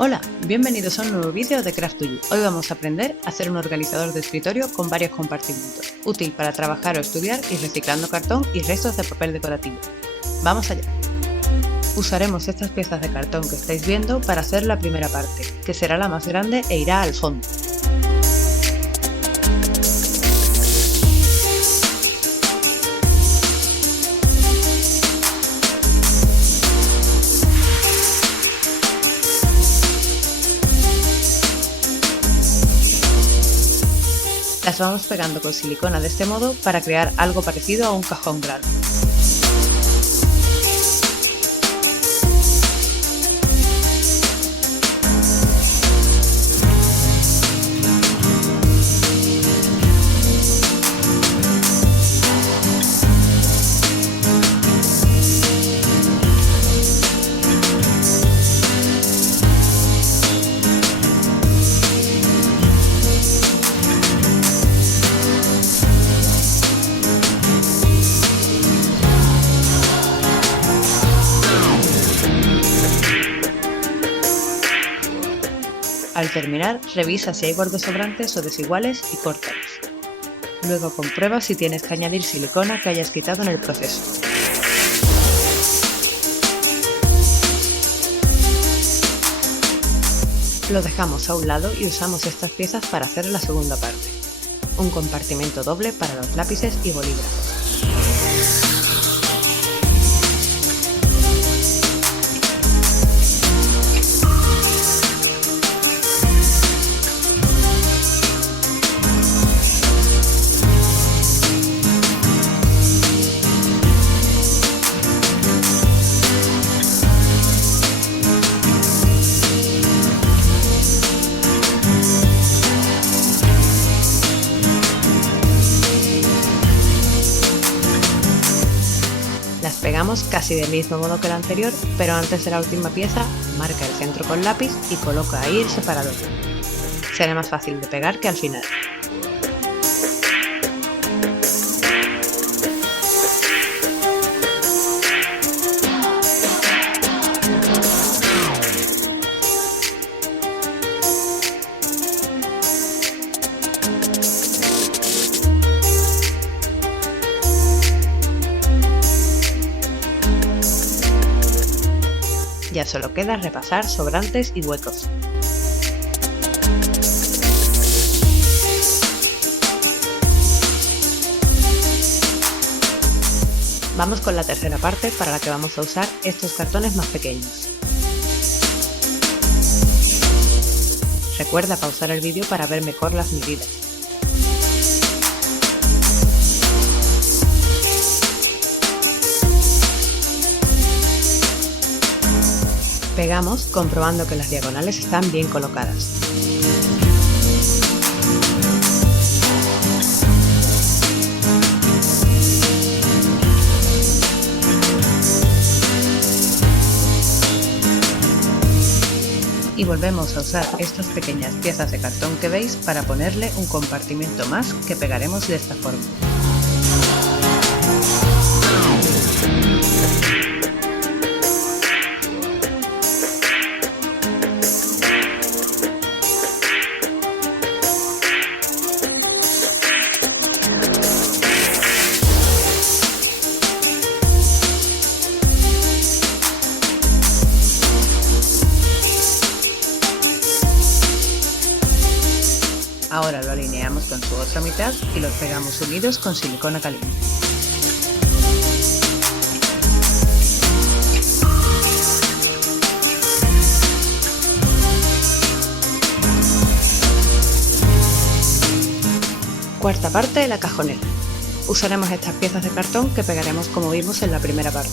Hola, bienvenidos a un nuevo vídeo de Craft2You. Hoy vamos a aprender a hacer un organizador de escritorio con varios compartimentos, útil para trabajar o estudiar y reciclando cartón y restos de papel decorativo. ¡Vamos allá! Usaremos estas piezas de cartón que estáis viendo para hacer la primera parte, que será la más grande e irá al fondo. Las vamos pegando con silicona de este modo para crear algo parecido a un cajón grande. Al terminar, revisa si hay bordes sobrantes o desiguales y córtalos. Luego comprueba si tienes que añadir silicona que hayas quitado en el proceso. Lo dejamos a un lado y usamos estas piezas para hacer la segunda parte. Un compartimento doble para los lápices y bolígrafos. Las pegamos casi del mismo modo que la anterior, pero antes de la última pieza, marca el centro con lápiz y coloca ahí el separador. Será más fácil de pegar que al final. Ya solo queda repasar sobrantes y huecos. Vamos con la tercera parte para la que vamos a usar estos cartones más pequeños. Recuerda pausar el vídeo para ver mejor las medidas. Pegamos comprobando que las diagonales están bien colocadas. Y volvemos a usar estas pequeñas piezas de cartón que veis para ponerle un compartimento más que pegaremos de esta forma. Ahora lo alineamos con su otra mitad y los pegamos unidos con silicona caliente. Cuarta parte de la cajonera. Usaremos estas piezas de cartón que pegaremos como vimos en la primera parte.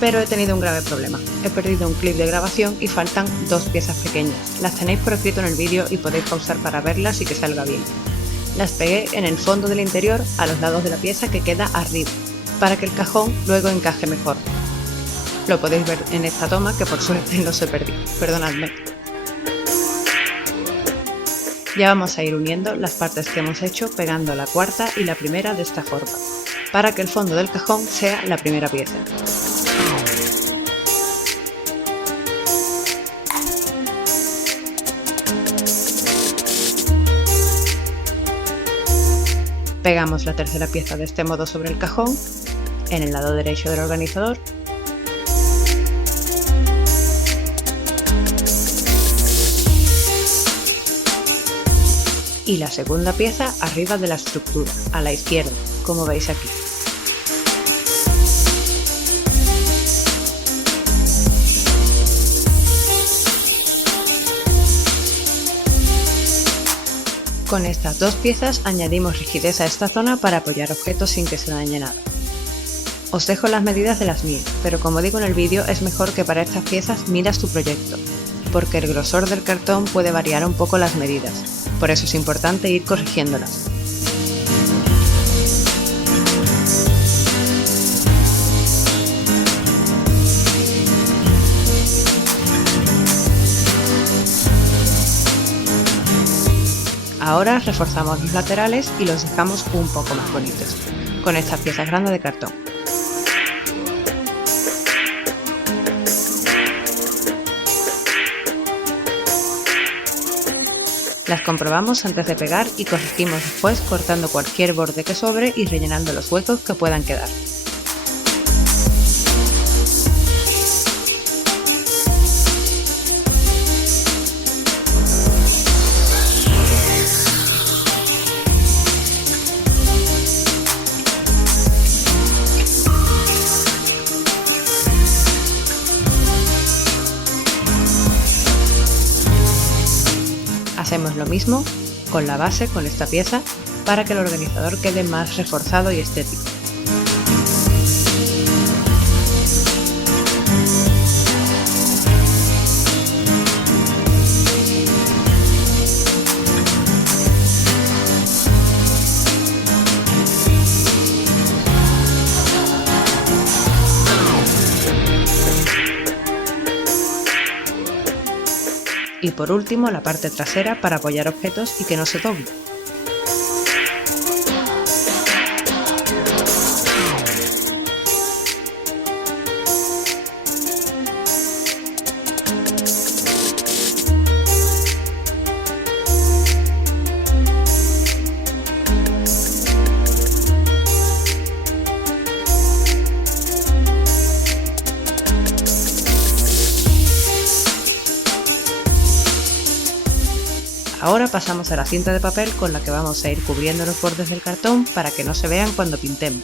Pero he tenido un grave problema. He perdido un clip de grabación y faltan dos piezas pequeñas. Las tenéis por escrito en el vídeo y podéis pausar para verlas y que salga bien. Las pegué en el fondo del interior a los lados de la pieza que queda arriba, para que el cajón luego encaje mejor. Lo podéis ver en esta toma que por suerte no se perdió. Perdonadme. Ya vamos a ir uniendo las partes que hemos hecho pegando la cuarta y la primera de esta forma, para que el fondo del cajón sea la primera pieza. Pegamos la tercera pieza de este modo sobre el cajón, en el lado derecho del organizador. Y la segunda pieza arriba de la estructura, a la izquierda, como veis aquí. Con estas dos piezas añadimos rigidez a esta zona para apoyar objetos sin que se dañe nada. Os dejo las medidas de las mías, pero como digo en el vídeo, es mejor que para estas piezas miras tu proyecto, porque el grosor del cartón puede variar un poco las medidas, por eso es importante ir corrigiéndolas. Ahora reforzamos los laterales y los dejamos un poco más bonitos, con estas piezas grandes de cartón. Las comprobamos antes de pegar y corregimos después cortando cualquier borde que sobre y rellenando los huecos que puedan quedar. Hacemos lo mismo con la base, con esta pieza, para que el organizador quede más reforzado y estético. Y por último la parte trasera para apoyar objetos y que no se doble. Ahora pasamos a la cinta de papel con la que vamos a ir cubriendo los bordes del cartón para que no se vean cuando pintemos.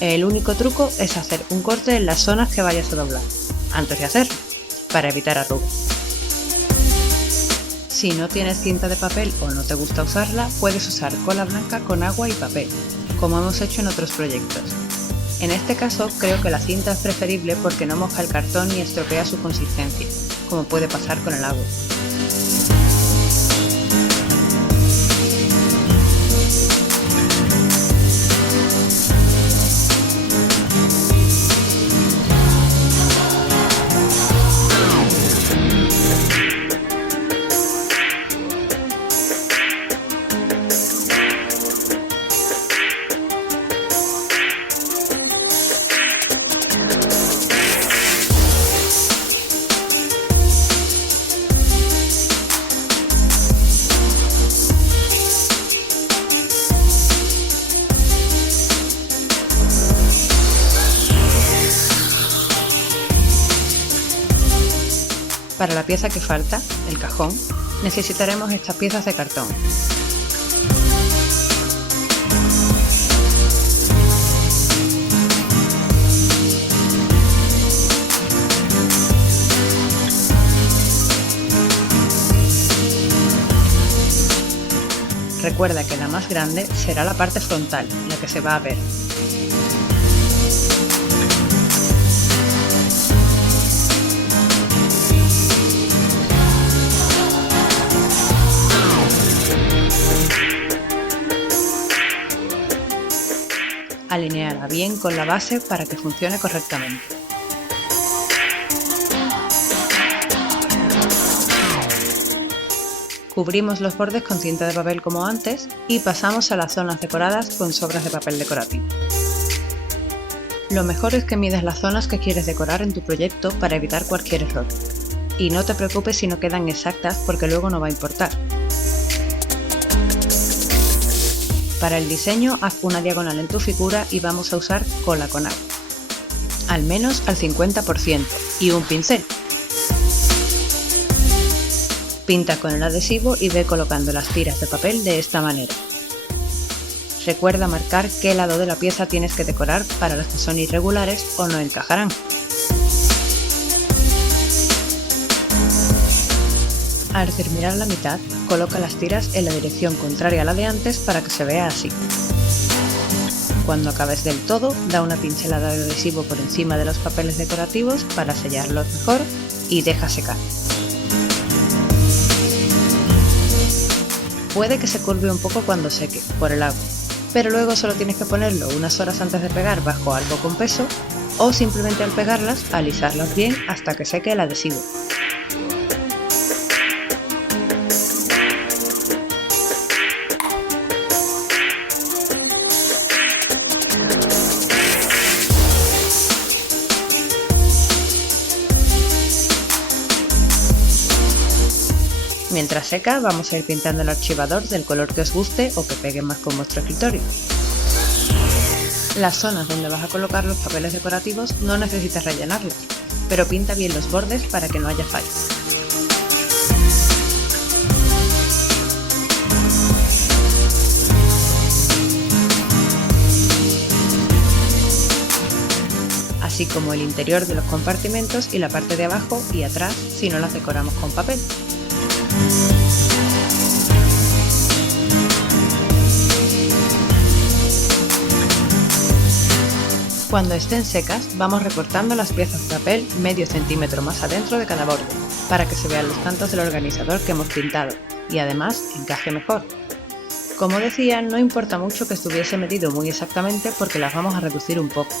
El único truco es hacer un corte en las zonas que vayas a doblar, antes de hacerlo, para evitar arrugas. Si no tienes cinta de papel o no te gusta usarla, puedes usar cola blanca con agua y papel, como hemos hecho en otros proyectos. En este caso creo que la cinta es preferible porque no moja el cartón ni estropea su consistencia, como puede pasar con el agua. Para la pieza que falta, el cajón, necesitaremos estas piezas de cartón. Recuerda que la más grande será la parte frontal, la que se va a ver. Alinearla bien con la base para que funcione correctamente. Cubrimos los bordes con cinta de papel como antes y pasamos a las zonas decoradas con sobras de papel decorativo. Lo mejor es que midas las zonas que quieres decorar en tu proyecto para evitar cualquier error. Y no te preocupes si no quedan exactas porque luego no va a importar. Para el diseño haz una diagonal en tu figura y vamos a usar cola con agua, al menos al 50%, y un pincel. Pinta con el adhesivo y ve colocando las tiras de papel de esta manera. Recuerda marcar qué lado de la pieza tienes que decorar para las que son irregulares o no encajarán. Al terminar la mitad, coloca las tiras en la dirección contraria a la de antes para que se vea así. Cuando acabes del todo, da una pincelada de adhesivo por encima de los papeles decorativos para sellarlos mejor y deja secar. Puede que se curve un poco cuando seque, por el agua, pero luego solo tienes que ponerlo unas horas antes de pegar bajo algo con peso o simplemente al pegarlas, alisarlas bien hasta que seque el adhesivo. Mientras seca, vamos a ir pintando el archivador del color que os guste o que pegue más con vuestro escritorio. Las zonas donde vas a colocar los papeles decorativos no necesitas rellenarlas, pero pinta bien los bordes para que no haya fallos. Así como el interior de los compartimentos y la parte de abajo y atrás si no las decoramos con papel. Cuando estén secas, vamos recortando las piezas de papel medio centímetro más adentro de cada borde, para que se vean los cantos del organizador que hemos pintado y además encaje mejor. Como decía, no importa mucho que estuviese medido muy exactamente porque las vamos a reducir un poco.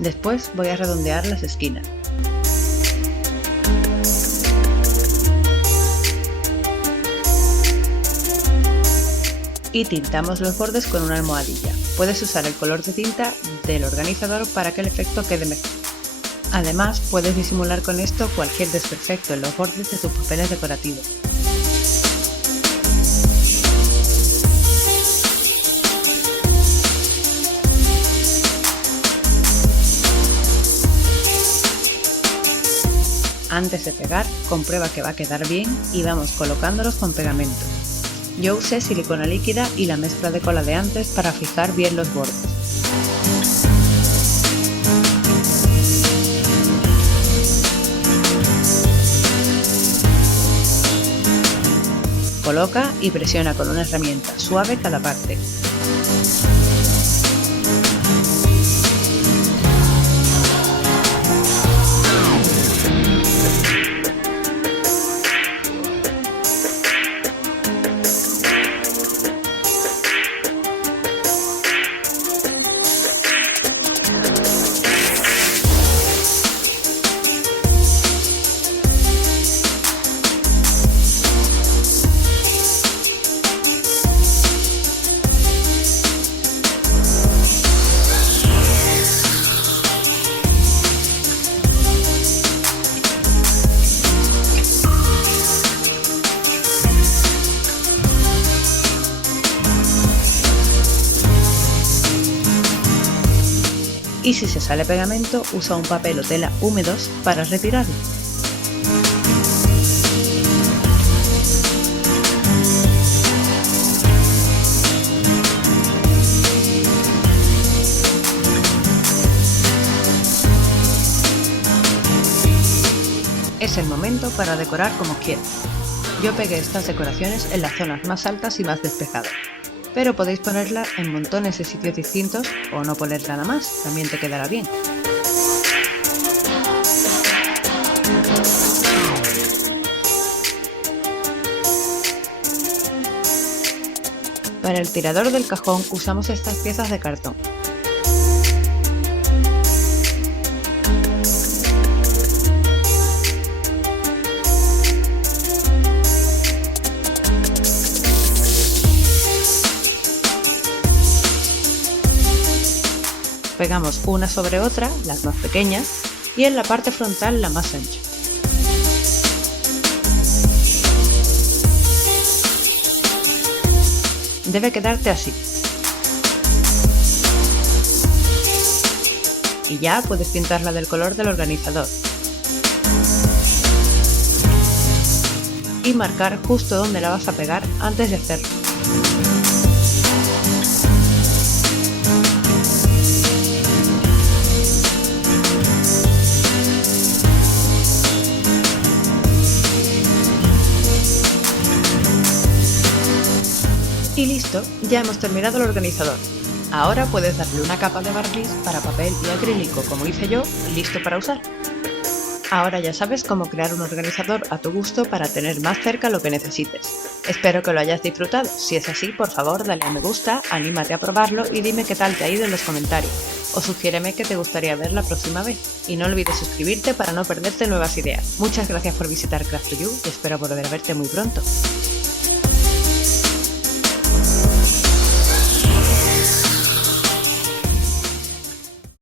Después voy a redondear las esquinas. Y tintamos los bordes con una almohadilla. Puedes usar el color de tinta del organizador para que el efecto quede mejor. Además, puedes disimular con esto cualquier desperfecto en los bordes de tus papeles decorativos. Antes de pegar, comprueba que va a quedar bien y vamos colocándolos con pegamento. Yo usé silicona líquida y la mezcla de cola de antes para fijar bien los bordes. Coloca y presiona con una herramienta suave cada parte. Y si se sale pegamento, usa un papel o tela húmedos para retirarlo. Es el momento para decorar como quieras. Yo pegué estas decoraciones en las zonas más altas y más despejadas, pero podéis ponerla en montones de sitios distintos o no poner nada más, también te quedará bien. Para el tirador del cajón usamos estas piezas de cartón. pegamos una sobre otra, las más pequeñas, y en la parte frontal la más ancha. Debe quedarte así. Y ya puedes pintarla del color del organizador. Y marcar justo donde la vas a pegar antes de hacerlo. Y listo, ya hemos terminado el organizador. Ahora puedes darle una capa de barniz para papel y acrílico como hice yo, listo para usar. Ahora ya sabes cómo crear un organizador a tu gusto para tener más cerca lo que necesites. Espero que lo hayas disfrutado. Si es así, por favor dale a me gusta, anímate a probarlo y dime qué tal te ha ido en los comentarios. O sugiéreme qué te gustaría ver la próxima vez. Y no olvides suscribirte para no perderte nuevas ideas. Muchas gracias por visitar Craft2You y espero volver a verte muy pronto.